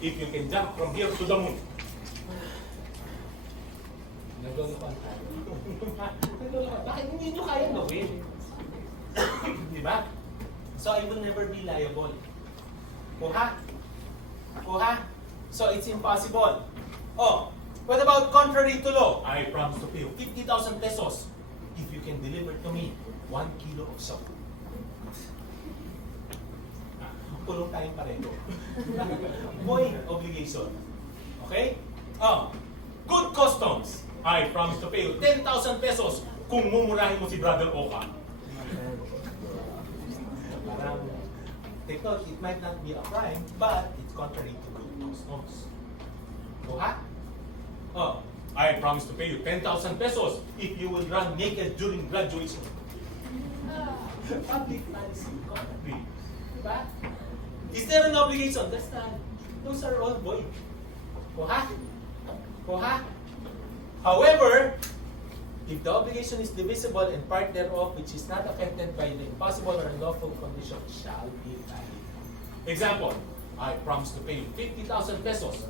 if you can jump from here to the moon. Naglulukan tayo. Naglulukan. Bakit hindi nyo kaya gawin? Di ba? So I will never be liable. Kuha? Kuha? So it's impossible. Oh, what about contrary to law? I promise to pay you 50,000 pesos if you can deliver to me 1 kilo of soap. Kulong tayong pareho. Void obligation. Okay? Oh, good customs. I promise to pay you 10,000 pesos kung mumurahin mo si Brother Oka. Parang, take note, it might not be a crime, but it's contrary to good customs. Kuha? Oh, I promise to pay you 10,000 pesos if you will run naked during graduation. Public policy, contrary. Diba? Is there an obligation? That's not. Those are all void. Kuha? Kuha? However, if the obligation is divisible and part thereof which is not affected by the impossible or unlawful condition shall be valid. Example, I promise to pay you 50,000 pesos.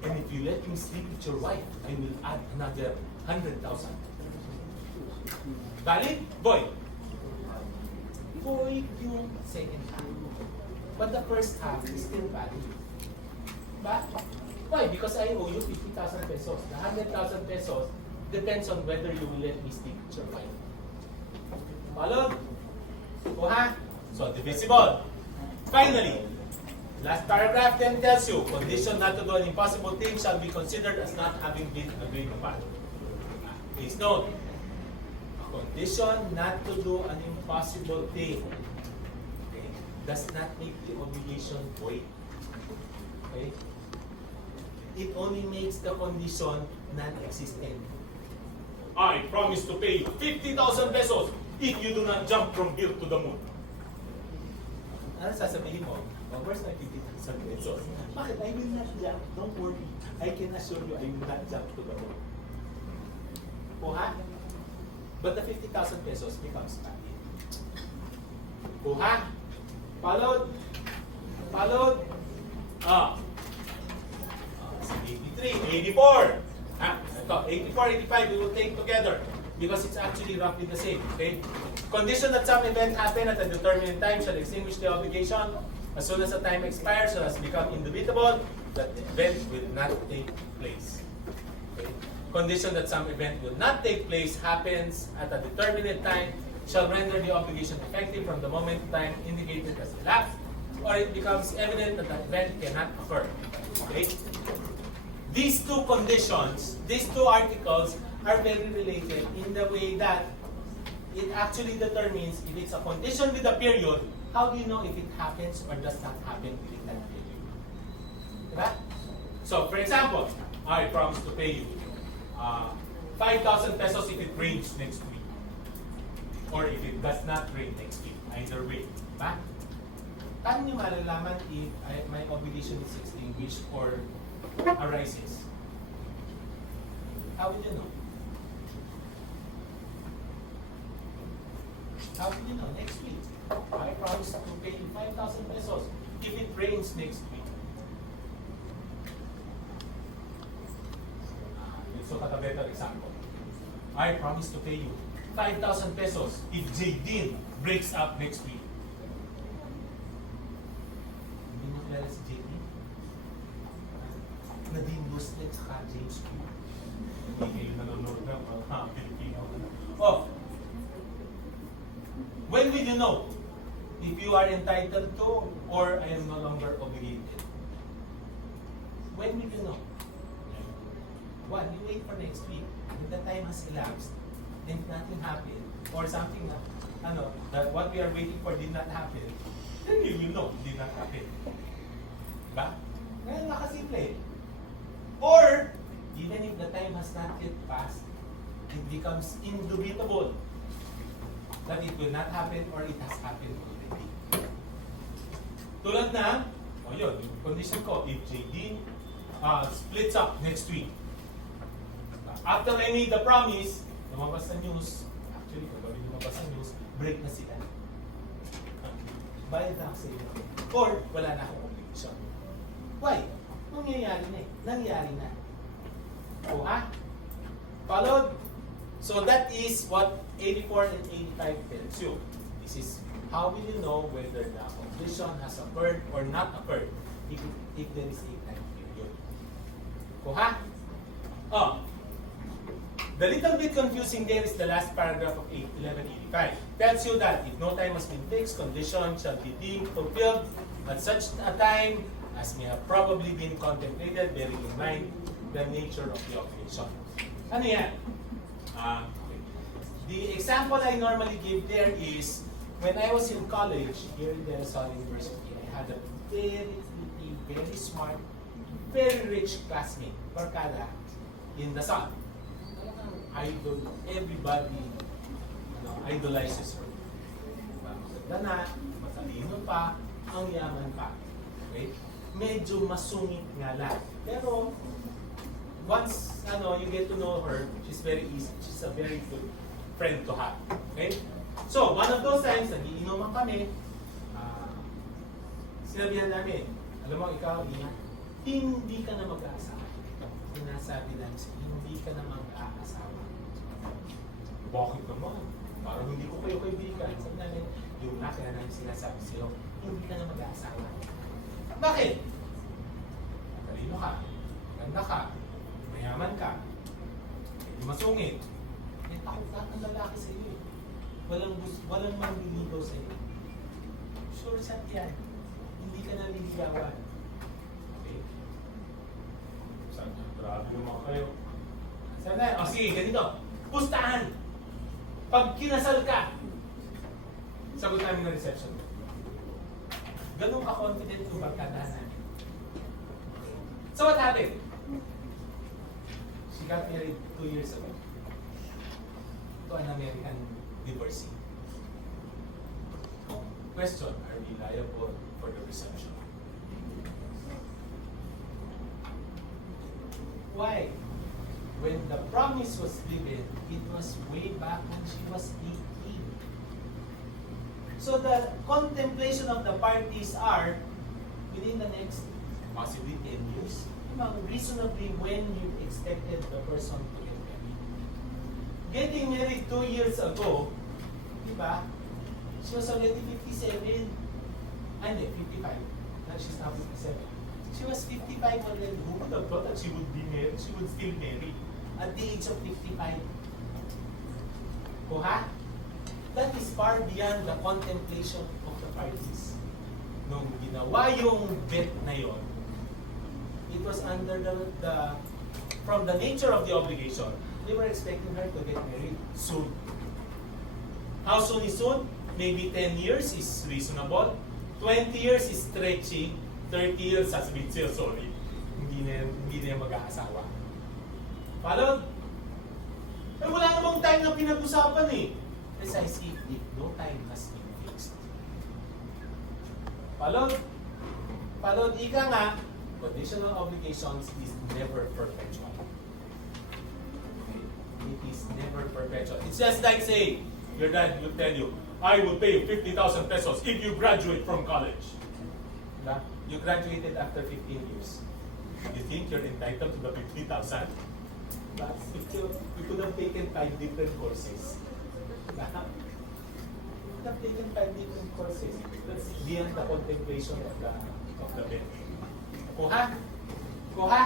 And if you let me sleep with your wife, I will add another 100,000. Valid? Void. Void yung second half. But the first half is still valid. But why? Because I owe you 50,000 pesos. The 100,000 pesos depends on whether you will let me sleep with your wife. Follow? Kuha? So, divisible. Finally, last paragraph then tells you, condition not to do an impossible thing shall be considered as not having been agreed upon. Please note, a condition not to do an impossible thing, okay, does not make the obligation void. Okay? It only makes the condition non-existent. I promise to pay you 50,000 pesos if you do not jump from here to the moon. Ano sasabihin mo? Oh, where's my 50,000 pesos? Bakit? I will not jump. Don't worry. I can assure you I will not jump to the moon. Kuha? But the 50,000 pesos becomes valid. Kuha? Followed? Followed? Ah. 83, 84. Ito, 84, 85 we will take together because it's actually roughly the same. Okay? Condition that some event happen at a determined time shall extinguish the obligation as soon as the time expires or has become indubitable that the event will not take place. Okay? Condition that some event will not take place happens at a determined time shall render the obligation effective from the moment time indicated as elapsed or it becomes evident that the event cannot occur. Okay? These two conditions, these two articles are very related in the way that it actually determines if it's a condition with a period, how do you know if it happens or does not happen within that period? Diba? So, for example, I promise to pay you 5,000 pesos if it rains next week. Or if it does not rain next week. Either way. Diba? Paano nyo malalaman if my obligation is extinguished or arises? How would you know? How would you know? Next week, I promise to pay you 5,000 pesos if it rains next week. Let's look at a better example. I promise to pay you 5,000 pesos if J.D. breaks up next week. Hindi mo kilala si J.D.? Nadine Buslet saka James Q. Hindi kayo nanonood ng mga Pilipino. Oh! When will you know if you are entitled to or I am no longer obligated? When will you know? One, you wait for next week. When the time has elapsed and nothing happened or something that what we are waiting for did not happen, then you will know it did not happen. Diba? Ngayon nakasimple. Or, even if the time has not yet passed, it becomes indubitable that it will not happen or it has happened already. Tulad na, yun, yung condition ko, if JD splits up next week, after I made the promise, lumabas sa news, actually, kung lumabas sa news, break na sila. Bayad na ako sa iyo. Or, wala na akong obligation. Why? mangyayari na eh. Nangyari na. O ha? Followed? So that is what 84 and 85 tells you. This is how will you know whether the condition has occurred or not occurred if there is a time period. O ha? Oh. The little bit confusing there is the last paragraph of 1185. Tells you that if no time has been fixed, condition shall be deemed fulfilled at such a time as may have probably been contemplated, bearing in mind the nature of the obligation. Ano yan? The example I normally give there is when I was in college here in De La Salle University, I had a very pretty, very smart, very rich classmate, barkada, in the Sun. Idol, everybody idolizes her. Maganda na, matalino pa, ang yaman pa. Okay? Medyo masungit nga lang. Pero, once you get to know her, she's very easy. She's a very good friend to have. Okay? So, one of those times, nagiinuman kami, sinabihan namin, alam mo, ikaw, Ina, hindi ka na mag-aasawa. Sinasabi namin siya, hindi ka na mag-aasawa. Bakit naman? Parang hindi ko kayo kaibigan. Sabi namin, yung na, kaya namin sinasabi sa'yo, hindi ka na mag-aasawa. Bakit? Matalino ka, ganda ka, mayaman ka, hindi masungit. Eh, takot lahat ng lalaki sa iyo eh. Walang manliligaw sa iyo. Sure shot yan. Hindi ka na liligawan. Okay? Saan? Grabe naman kayo. Saan na? O sige, ganito. Pustahan! Pag kinasal ka, sagot namin ng reception. Ganun ka-confident yung barkadahan namin. So what happened? She got married 2 years ago to an American divorcee. Question, are we liable for the reception? Why? When the promise was given, it was way back when she was 18. So the contemplation of the parties are within the next possibly 10 years. Reasonably when you expected the person to get married. Getting married 2 years ago, di ba? She was already 57. Hindi, 55. Now she's now 57. She was 55 already. Who would have thought that she would be married? She would still marry at the age of 55. Kuha? That is far beyond the contemplation of the parties. Nung ginawa yung bet na yon, it was under from the nature of the obligation, they were expecting her to get married soon. How soon is soon? Maybe 10 years is reasonable. 20 years is stretching. 30 years, sasabihin siya, sorry, hindi na mag-aasawa. Followed? Eh, wala namang time na pinag-usapan eh. Precisely, if no time has been fixed. Followed? Followed, ika nga, conditional obligations is never perpetual. Okay? It is never perpetual. It's just like saying, your dad will tell you, I will pay you 50,000 pesos if you graduate from college. Diba? You graduated after 15 years. You think you're entitled to the 50,000? But you could have taken 5 different courses. You could have taken 5 different courses. That's beyond the contemplation of the bet. Kuha? Kuha?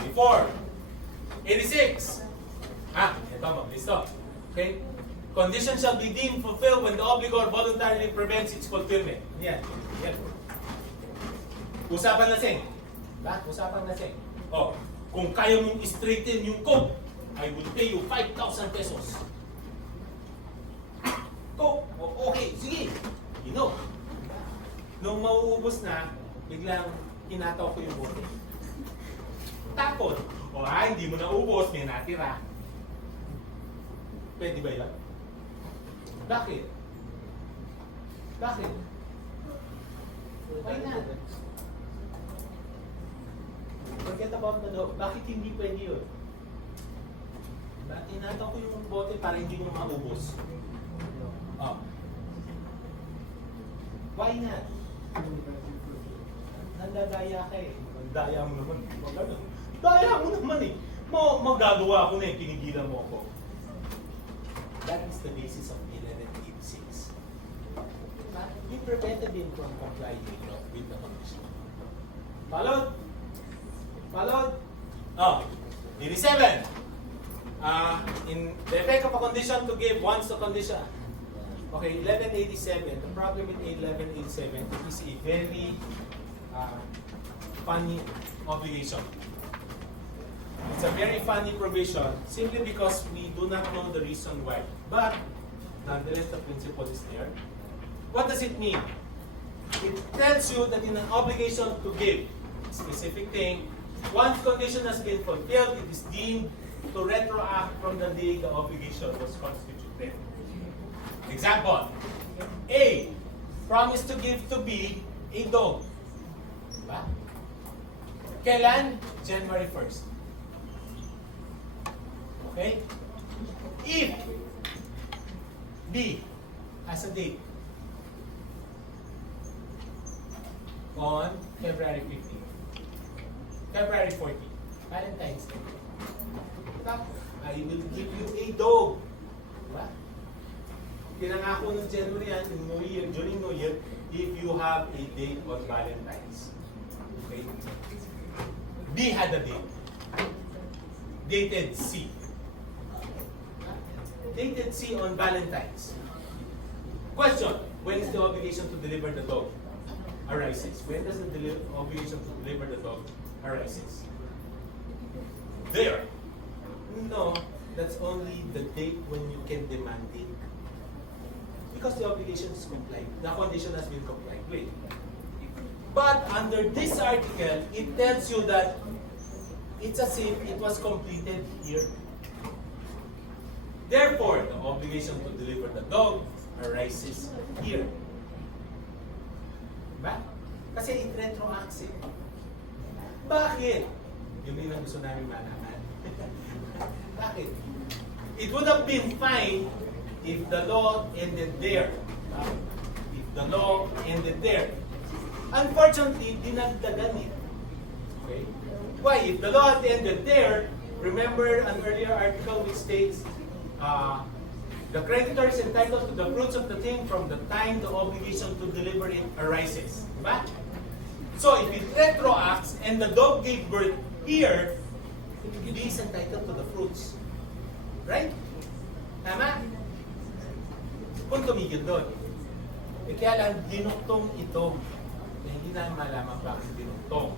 84. 86. Ito, mabilis to. Okay? Condition shall be deemed fulfilled when the obligor voluntarily prevents its fulfillment. Yan. Yan. Usapan lasing. Ba? Usapan lasing. Kung kaya mong straighten yung coke, I will pay you 5,000 pesos. Coke? Okay, sige. You know. Nung mauubos na, biglang hinataw ko yung bote. Tapon. Hindi mo na ubos, may natira. Pwede ba yun? Bakit? Bakit? Why not? Forget about the law. Bakit hindi pwede yun? Tinataw ko yung bote para hindi ko maubos. Why not? Mandadaya ka eh. Mandaya mo naman. Magano? Daya mo naman eh. Magagawa ko na eh. Pinigilan mo ako. That is the basis of 1186. We prevented him from complying with the condition. Followed? Followed? Oh, 87. In the effect of a condition to give once the condition. Okay, 1187. The problem with 1187 is a very funny obligation. It's a very funny provision simply because we do not know the reason why. But nonetheless, the principle is there. What does it mean? It tells you that in an obligation to give a specific thing, once condition has been fulfilled, it is deemed to retroact from the day the obligation was constituted. Example, A promised to give to B a dog. Diba? Kailan? January 1st. Okay? If B has a date on February 15th, February 14th, Valentine's Day. I will give you a dog. Diba? Pinangako ng January yan, in New Year, during New Year, if you have a date on Valentine's. Okay? B had a date. Dated C. Dated C on Valentine's. Question, when is the obligation to deliver the dog arises? When does the obligation to deliver the dog arises? There. No, that's only the date when you can demand it. Because the obligation is complied. The condition has been complied with. But under this article, it tells you that it's as if it was completed here. Therefore, the obligation to deliver the dog arises here. Diba? Kasi it retroacts eh. Bakit? Yun din ang gusto namin malaman. Bakit? It would have been fine if the law ended there. If the law ended there. Unfortunately, dinagdagan it. Okay? Why? If the law had ended there, remember an earlier article which states the creditor is entitled to the fruits of the thing from the time the obligation to deliver it arises. Diba? So if it retroacts and the dog gave birth here, he is entitled to the fruits. Right? Tama? Kung tumigil doon. Eh kaya lang, dinuktong ito. Na hindi na malaman bakit dinuktong.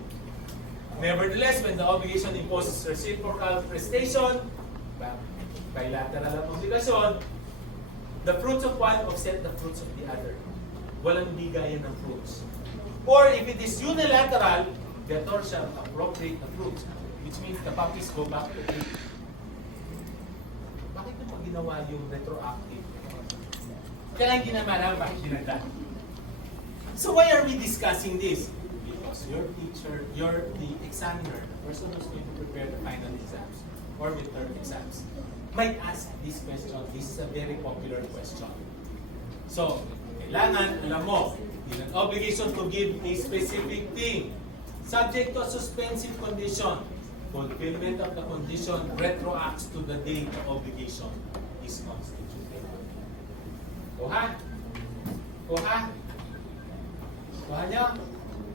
Nevertheless, when the obligation imposes reciprocal prestation, bilateral ang obligasyon, the fruits of one offset the fruits of the other. Walang bigayan ng fruits. Or if it is unilateral, the debtor shall appropriate the fruits, which means the puppies go back to it. Bakit mo pa ginawa yung retroactive? Kaya hindi naman alam bakit ginagda. So why are we discussing this? Because your teacher, the examiner, the person who's going to prepare the final exams or midterm exams, might ask this question. This is a very popular question. So, kailangan, alam mo, in an obligation to give a specific thing, subject to a suspensive condition, fulfillment of the condition retroacts to the day the obligation is constituted. Kuha? Kuha? Kuha nyo?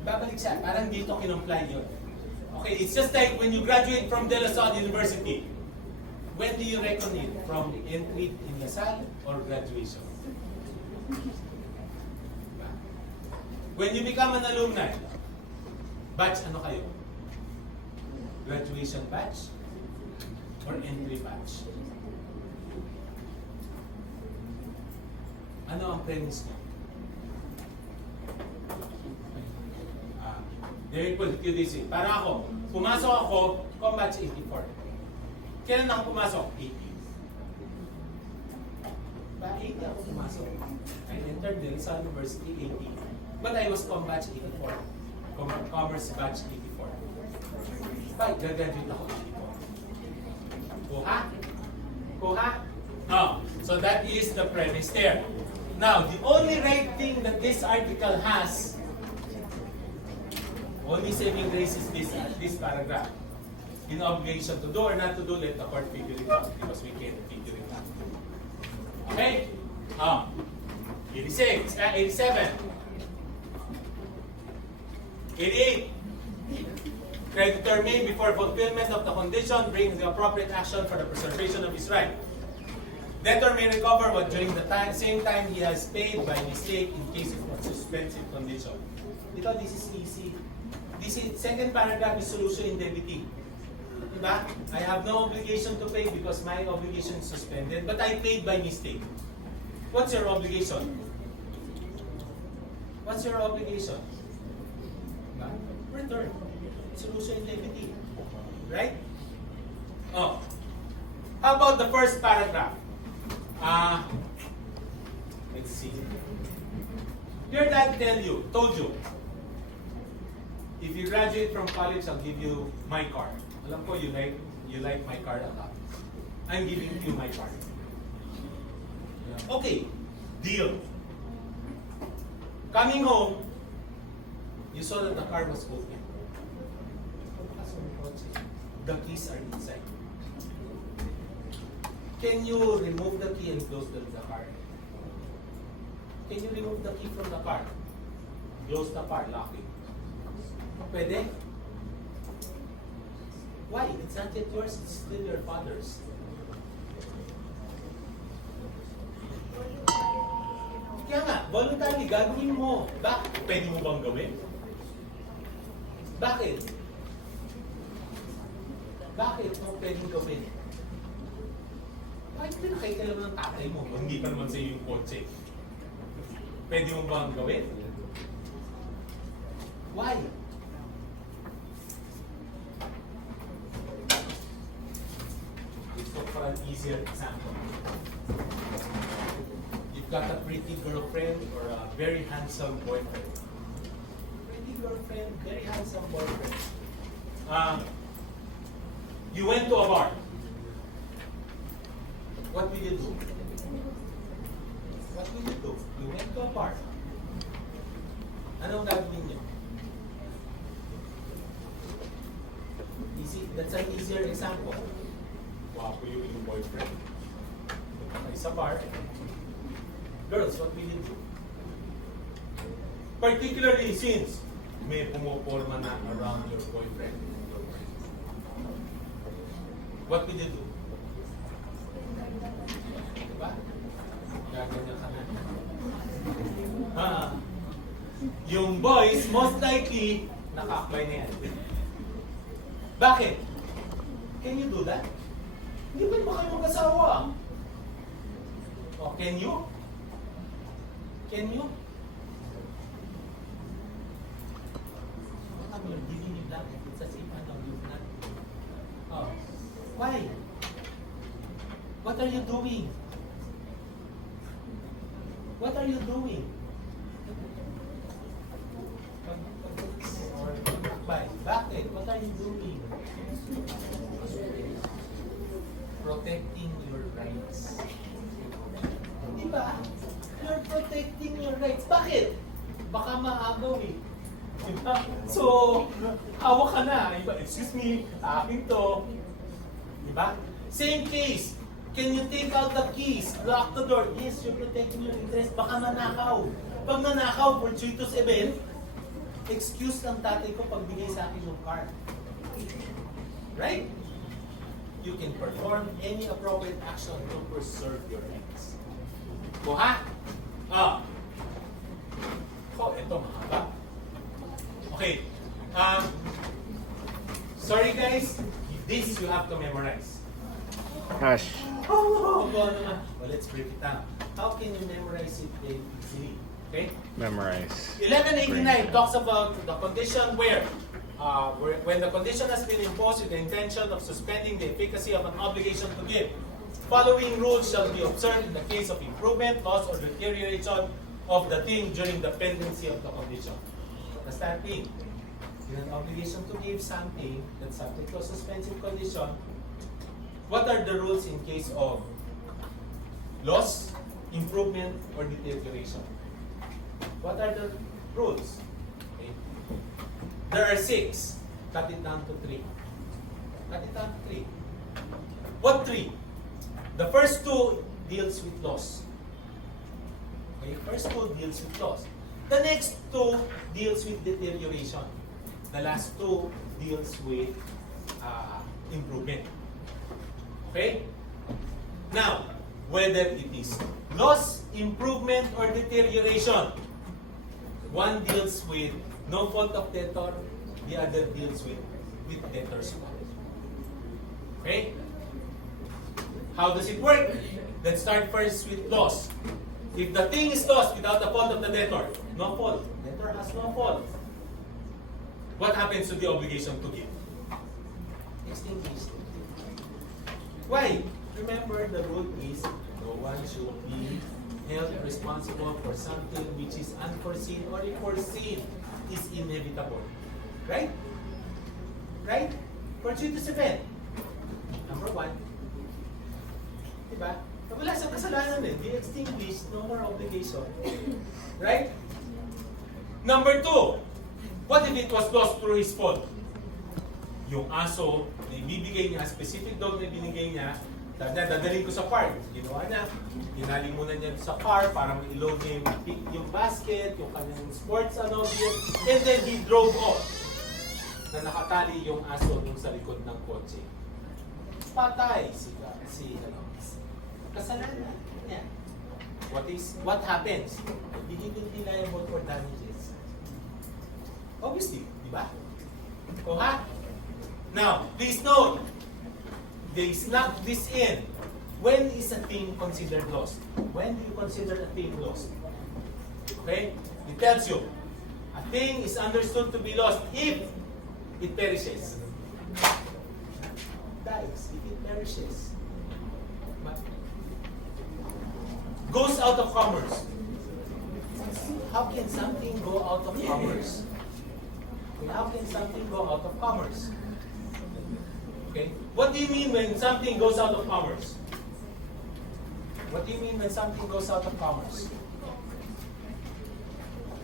Babalik siya. Parang dito kinomply yun. Okay, it's just like when you graduate from De La Salle University. When do you reckon it? From entry in La Salle or graduation? When you become an alumni, batch ano kayo? Graduation batch or entry batch? Ano ang premise niyo? Very good, QDC. Para ako, pumasok ako, batch 84. Kailan ako pumasok? 80. Ba, 80 ako pumasok. I entered the Rizal University 80. But I was batch 84. Commerce batch 84. Ba, gagraduate ako 84. Kuha? Kuha? No. So that is the premise there. Now, the only right thing that this article has, Only saving grace is this paragraph. In obligation to do or not to do, let the court figure it out because we can't figure it out. Okay? 86, 87. 88. Creditor may, before fulfillment of the condition, bring the appropriate action for the preservation of his right. Debtor may recover what during the same time he has paid by mistake in case of a suspensive condition. Because this is easy. This is, second paragraph is solution indemnity. Diba? I have no obligation to pay because my obligation is suspended, but I paid by mistake. What's your obligation? What's your obligation? Return. Solution indemnity. Right? Oh. How about the first paragraph? Let's see. Your dad told you, if you graduate from college, I'll give you my car. Alam ko, you like my car a lot. I'm giving you my car. Okay, deal. Coming home, you saw that the car was open. The keys are inside. Can you remove the key and close the car? Can you remove the key from the car? Close the car, lock it. Pwede? Why? It's not yet yours, it's still your father's. Kaya nga, voluntary, gagawin mo. Pwede mo bang gawin? Bakit? Bakit mo pwedeng gawin? Bakit pinakailan ng tatay mo? Hindi pa naman sa iyo yung kotse. Pwede mo bang gawin? Why? Let's look for an easier example. You've got a pretty girlfriend or a very handsome boyfriend. Pretty girlfriend, very handsome boyfriend. You went to a bar. What will you do? What will you do? You went to a bar. Anong gagawin niyo? Easy. That's an easier example. Wapo yung boyfriend. Ay, sa bar. Girls, what will you do? Particularly since may pumuporma na around your boyfriend. What will you do? Diba? Gaganyan ka na. Yung boys, most likely, naka-apply na yan. Bakit? Can you do that? Hindi ba naman kayo mag-asawa? Oh, can you? Can you? You're giving me that. It's as if I know you've not. Oh. Why? What are you doing? What are you doing? Bakit? What are you doing? Protecting your rights. Diba? You're protecting your rights. Bakit? Baka maagaw eh. Diba? So, hawak ka na. Excuse me, akin to. Diba? Same case. Can you take out the keys? Lock the door. Yes, you're protecting your interest. Baka nanakaw. Pag nanakaw, fortuitous event, excuse lang tatay ko pagbigay sa akin ng car. Right? You can perform any appropriate action to preserve your rights. Kuha? Ito mahaba. Okay. Sorry guys, this you have to memorize. Gosh. Well, let's break it down. How can you memorize it easily? Okay? Memorize. 1189 talks about the condition where when the condition has been imposed with the intention of suspending the efficacy of an obligation to give. Following rules shall be observed in the case of improvement, loss, or deterioration of the thing during the pendency of the condition. What does that mean? In an obligation to give something that's subject to a suspensive condition, what are the rules in case of loss, improvement, or deterioration? What are the rules? Okay. There are 6. Cut it down to 3. Cut it down to 3. What 3? The first 2 deals with loss. Okay, first 2 deals with loss. The next 2 deals with deterioration. The last 2 deals with improvement. Okay? Now, whether it is loss, improvement, or deterioration, one deals with no fault of debtor, the other deals with debtor's fault. Okay? How does it work? Let's start first with loss. If the thing is lost without the fault of the debtor, no fault. Debtor has no fault. What happens to the obligation to give? Extinguished. Why? Remember, the rule is no one should be held responsible for something which is unforeseen or foreseen is inevitable. Right? Right? Fortuitous event. Number 1. Diba? Wala sa kasalanan eh. Be extinguished, no more obligation. Right? Number 2. What if it was lost through his fault? Yung aso, na ibibigay niya, specific dog na binigay niya, dadalhin ko sa park. Ginawa niya, hinalimunan niya sa car para ma-load niya yung basket, yung kanyang sports gear, and then he drove off na nakatali yung aso nung sa likod ng kotse. Patay kasalanan. Yeah. What happens? He will be liable for damages. Obviously, di ba? O ha? Now, please note, they snap this in. When is a thing considered lost? When do you consider a thing lost? Okay? It tells you, a thing is understood to be lost if it perishes. Dies, if it perishes. Goes out of commerce. How can something go out of commerce? How can something go out of commerce? Okay? What do you mean when something goes out of commerce? What do you mean when something goes out of commerce?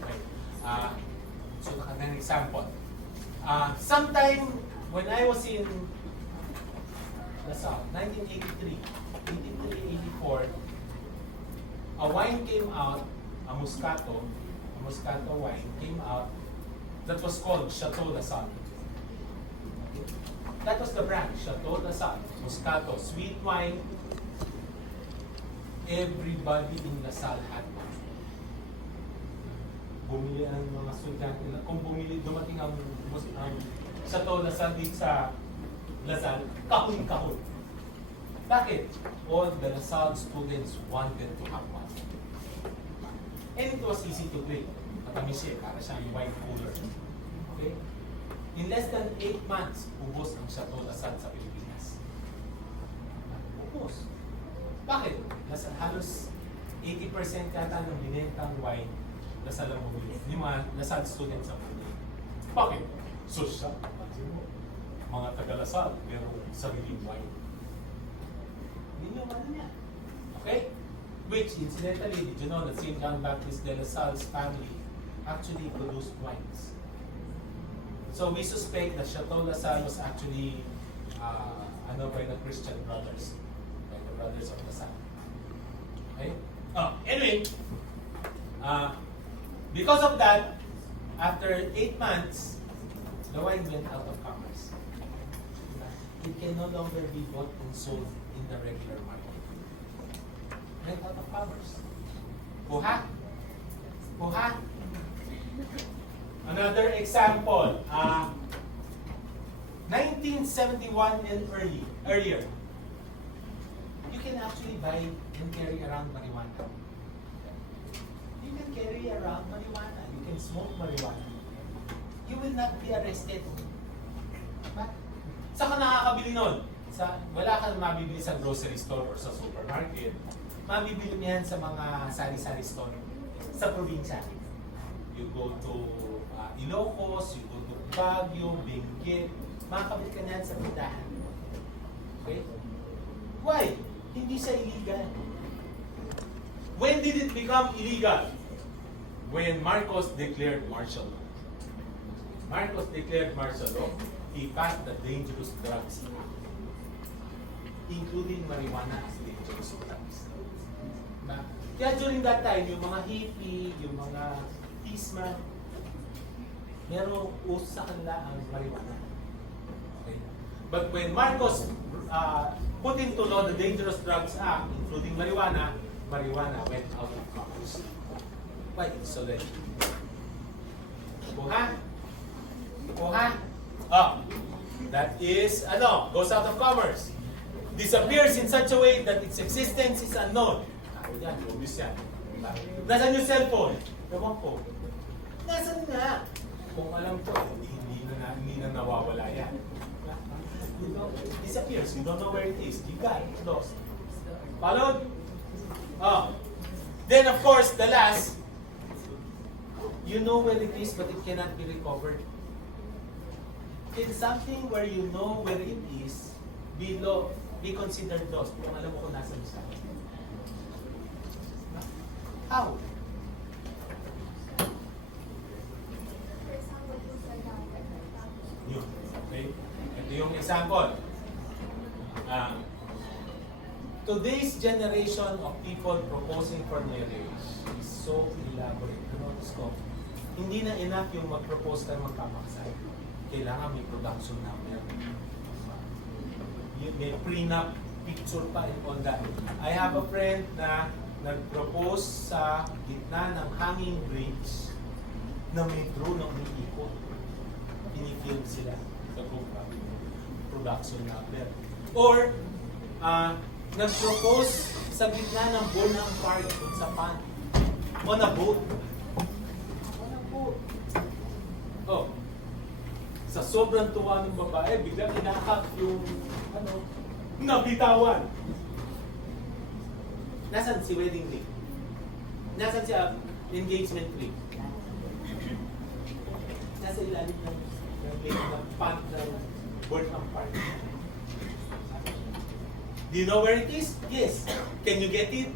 Okay. So, an example. Sometime when I was in Lasal, 1983, 84, a wine came out, a Moscato wine came out that was called Chateau Lasal. That was the brand, Chateau Lasal, Moscato, sweet wine. Everybody in Lasal had one. Bumili ang mga estudyante na, kung dumating ang Chateau Lasal dito sa Lasal, kahon-kahon. Bakit? All the Lasal students wanted to have one. And it was easy to drink. Matamis siya, para siyang wine cooler. Okay? In less than 8 months, ubos ang Chateau Lasal sa Pilipinas. Ubos. Bakit? Halos 80% yata ng binentang wine, Lasal ang bumili. Yung mga Lasal students ang bumili. Bakit? Social. Mga taga-Lasal, merong sariling wine. Hindi nyo ano niya. Okay? Which, incidentally, did you know that St. John Baptist de La Salle's family actually produced wines? So we suspect that Chateau La Salle was actually by the Christian brothers, by the brothers of La Salle. Okay? Anyway, because of that, after 8 months, the wine went out of commerce. It can no longer be bought and sold in the regular market. Went out of commerce. Buha? Another example, 1971 and earlier, you can actually buy and carry around marijuana. You can carry around marijuana. You can smoke marijuana. You will not be arrested. But, saan ka nakakabili nun? Wala kang mabibili sa grocery store or sa supermarket. Mabibili mo yan sa mga sari-sari store sa probinsya. You go to Ilocos, you go to Baguio, Benguet, makakabili ka niyan sa tindahan. Okay? Why? Hindi siya illegal. When did it become illegal? When Marcos declared martial law. Marcos declared martial law. He passed the Dangerous Drugs Act, including marijuana as dangerous drugs. Diba? Kaya during that time, yung mga hippie, yung mga tisma, merong uso sa kanila ang marijuana. Okay? But when Marcos put into law the Dangerous Drugs Act, including marijuana, marijuana went out of commerce. Why? It's so late. Kuha? Kuha? Oh, that is, goes out of commerce. Disappears in such a way that its existence is unknown. Yan, obvious yan. Nasaan yung cellphone? Ewan ko. Nasaan nga? Kung alam ko, hindi na nawawala yan. You know, it disappears. You don't know where it is. You got it. Lost. Followed? Oh. Then, of course, the last, you know where it is, but it cannot be recovered. It's something where you know where it is, be considered lost. Kung alam mo kung nasan siya. How? Yun. Okay? Ito yung example. Today's generation of people proposing for marriage is so elaborate. Notice ko, hindi na enough yung mag-propose ka magkapakasal. Kailangan may production number. May prenup picture pa and all that. I have a friend na nag-propose sa gitna ng hanging bridge na may drone na umiikot. Pinifilm sila sa production number. Or, nag-propose sa gitna ng Burnham Park sa pond. On a boat. On a boat. Oh. Sa sobrang tuwa ng babae, biglang inahak yung, nabitawan. Nasaan si wedding ring? Nasaan si engagement ring? Nasa ilalim ng pond ng Burnham Park. Do you know where it is? Yes. Can you get it?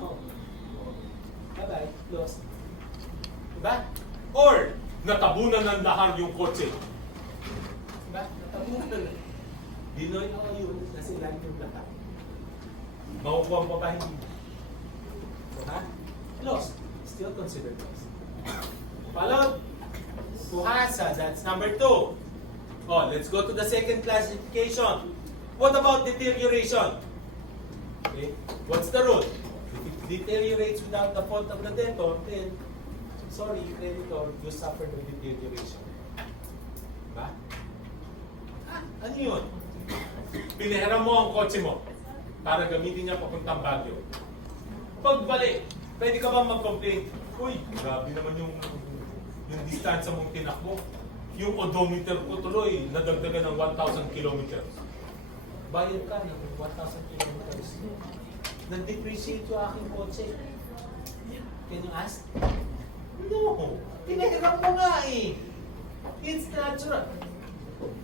No. Bye-bye. Lost. Diba? Or, natabunan ng lahar yung kotse. Diba? Natabunan. Dinoy ako yun. Nasa ilalim yung lahar. Makukuha pa ba hindi? Diba? Lost. Still considered lost. Followed? Kuhasa. That's number 2. Oh, let's go to the second classification. What about deterioration? Okay. What's the rule? If it deteriorates without the fault of the debtor, then, sorry, creditor, you suffer the deterioration. Diba? Ano yun? Pinahiram mo ang kotse mo para gamitin niya papuntang Baguio. Pagbalik, pwede ka ba mag-complain? Uy, grabe naman yung distansya mong tinakbo. Yung odometer ko tuloy, nadagdagan ng 1,000 kilometers. Bayad ka ng 1,000 kilometers. Nag-depreciate yung aking kotse. Can you ask? No. Pinahiram mo nga eh. It's natural.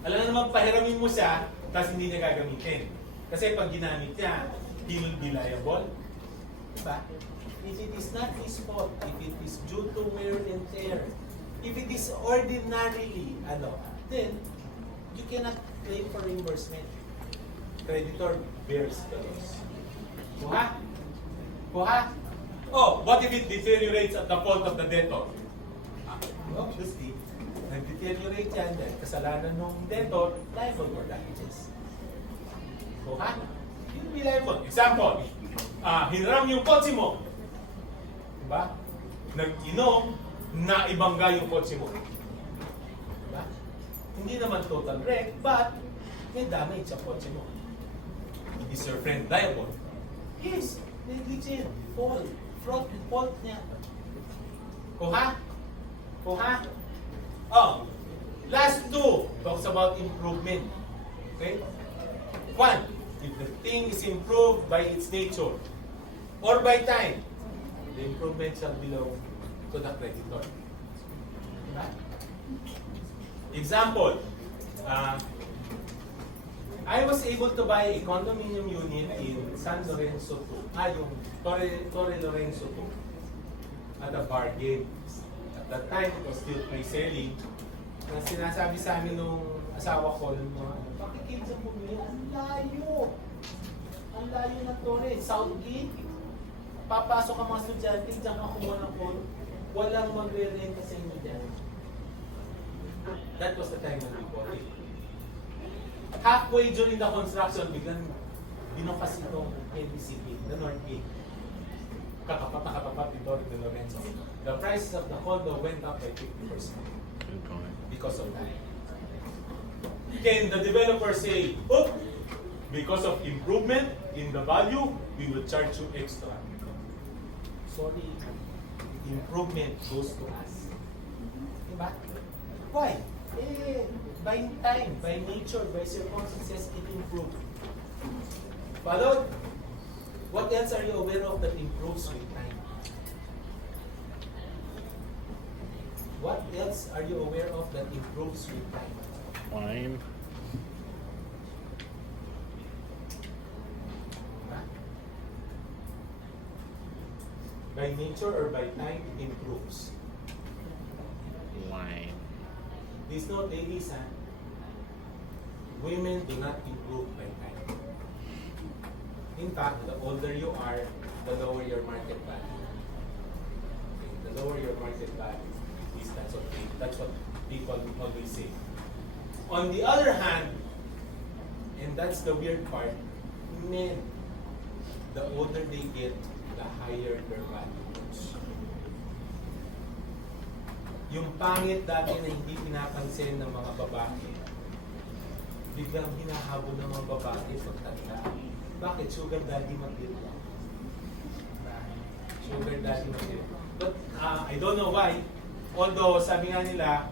Alam na naman, pahiramin mo siya, tapos hindi niya gagamitin. Kasi pag ginamit niya, he will be liable. Diba? If it is not his fault, if it is due to wear and tear, if it is ordinarily, then you cannot claim for reimbursement. Creditor bears the loss. Kuha? Kuha? Oh, what if it deteriorates at the fault of the debtor? Obviously, nag-deteriorate yan dahil kasalanan ng debtor, liable for damages. Kuha? You'll be liable. Example, hiniram yung kotse mo. Diba? Nag-inom, naibangga yung kotse mo. Diba? Hindi naman total wreck, but may damage sa kotse mo. Is your friend liable? Yes, negligent, fault niya. Kuha? Kuha? Oh, last 2 talks about improvement. Okay? 1, if the thing is improved by its nature or by time, the improvement shall belong to the creditor. Diba? Example, I was able to buy a condominium unit in San Lorenzo 2, yung Torre Lorenzo 2, at a bargain. At that time, it was still pre-selling. na sinasabi sa amin nung asawa ko, nung mga ano, pakikid sa Pumili, ang layo. Ang layo ng Torres, Southgate. Papasok ang mga estudyante, diyan ka kumuha ng phone. Walang magre-renta sa inyo dyan. That was the time when we bought it. Halfway during the construction, biglang binukas itong NBCP, the North Gate. Katapat na katapat ni Doric de Lorenzo. The prices of the condo went up by 50% because of that. Can the developer say, oh, because of improvement in the value, we will charge you extra? Sorry, improvement goes to us. Diba? Why? By time, by nature, by circumstances, it improved. Followed? What else are you aware of that improves with time? What else are you aware of that improves with time? Wine. Huh? By nature or by time, it improves. Wine. Please note, ladies, women do not improve by time. In fact, the older you are, the lower your market value. Okay, the lower your market value is that's what people always say. On the other hand, and that's the weird part, men, the older they get, the higher their value goes. Yung pangit dati na hindi pinapansin ng mga babae, biglang hinahabol ng mga babae pagtanda. Bakit? Sugar daddy material. Sugar daddy material. But I don't know why. Although sabi nga nila,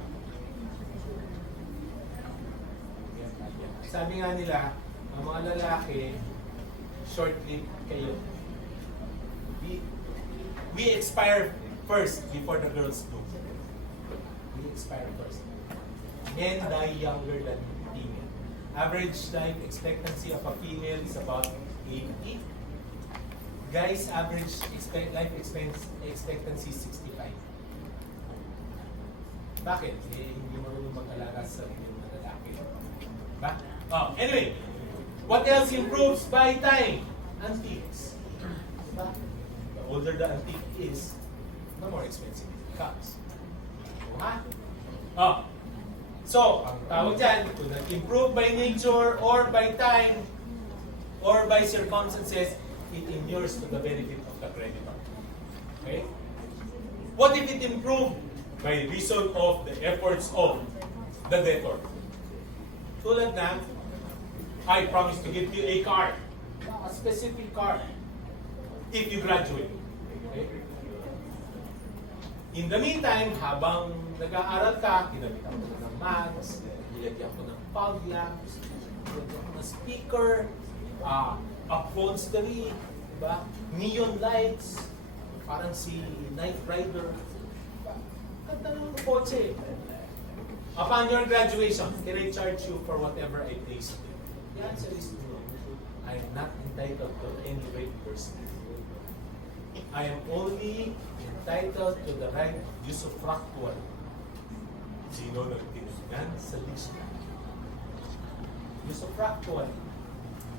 ang mga lalaki, short-lived kayo. We expire first before the girls do. We expire first. Men die younger than female. Average life expectancy of a female is about 80. Guys, average life expectancy is 65. Bakit? Hindi marunong mag-alaga sa mga lalaki. Ba? Oh, anyway, what else improves by time? Antiques. Diba? The older the antique is, the more expensive it becomes. Ha? Oh. So, ang tawag dyan, to improve by nature or by time or by circumstances, it inures to the benefit of the creditor. Okay? What if it improved by reason of the efforts of the debtor? Tulad na, I promise to give you a car, a specific car, if you graduate. Okay? In the meantime, habang nag-aaral ka, kinamitan ko ng mags, nilagyan ko ng fog lamps, nilagyan ko ng speaker, upholstery, diba? Neon lights, parang si Knight Rider. Ganda ng kotse. Upon your graduation, can I charge you for whatever I placed you? The answer is no. I am not entitled to any reimbursement. I am only entitled to the right usufructual. Sino nagtinignan sa lista? Usufructual.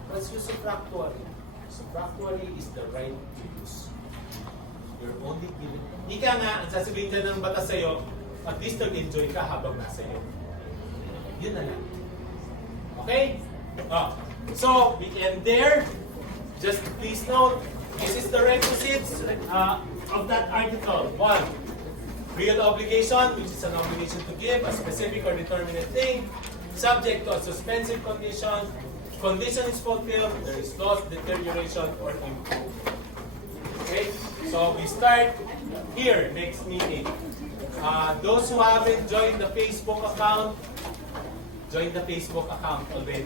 What's usufructual? Usufructual is the right to use. You're only given. Ika nga, ang sasabihin dyan ng batas sa'yo, at least nag-enjoy ka habang nasa iyo. Yun na lang. Okay? So, we end there. Just please note, this is the requisites of that article. 1. Real obligation, which is an obligation to give a specific or determinate thing, subject to a suspensive condition. Condition is fulfilled, there is loss, deterioration, or improvement. Okay? So, we start here, next meeting. Those who haven't joined the Facebook account, join the Facebook account already.